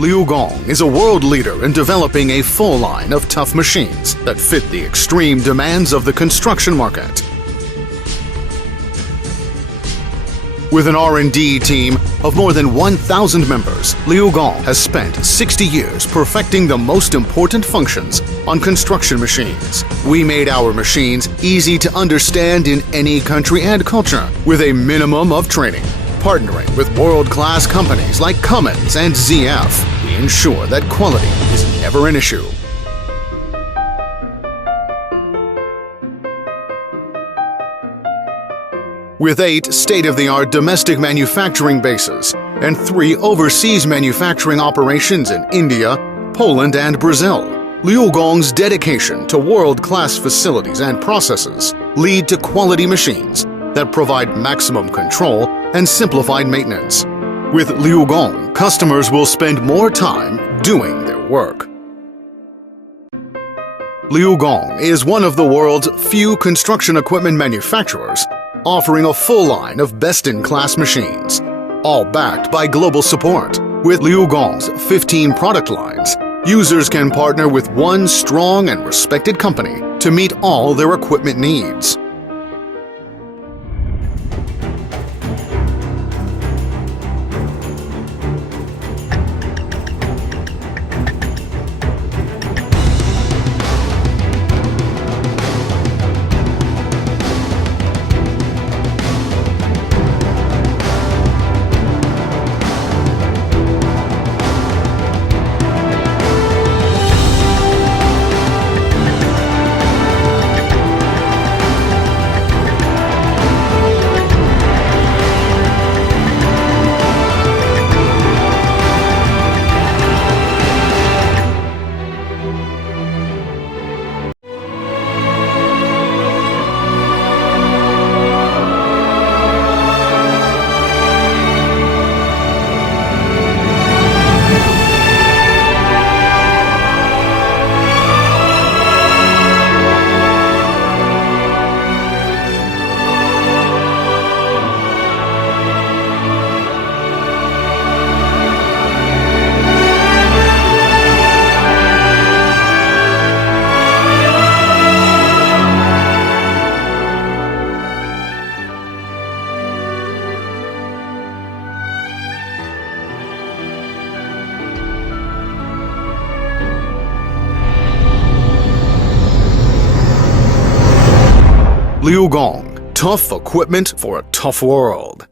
LiuGong is a world leader in developing a full line of tough machines that fit the extreme demands of the construction market. With an R&D team of more than 1,000 members, LiuGong has spent 60 years perfecting the most important functions on construction machines. We made our machines easy to understand in any country and culture with a minimum of training. Partnering with world-class companies like Cummins and ZF, we ensure that quality is never an issue. With 8 state-of-the-art domestic manufacturing bases and 3 overseas manufacturing operations in India, Poland, and Brazil, LiuGong's dedication to world-class facilities and processes lead to quality machines that provide maximum control and simplified maintenance. With LiuGong, customers will spend more time doing their work. LiuGong is one of the world's few construction equipment manufacturers offering a full line of best-in-class machines, all backed by global support. With LiuGong's 15 product lines, users can partner with one strong and respected company to meet all their equipment needs. LiuGong, tough equipment for a tough world.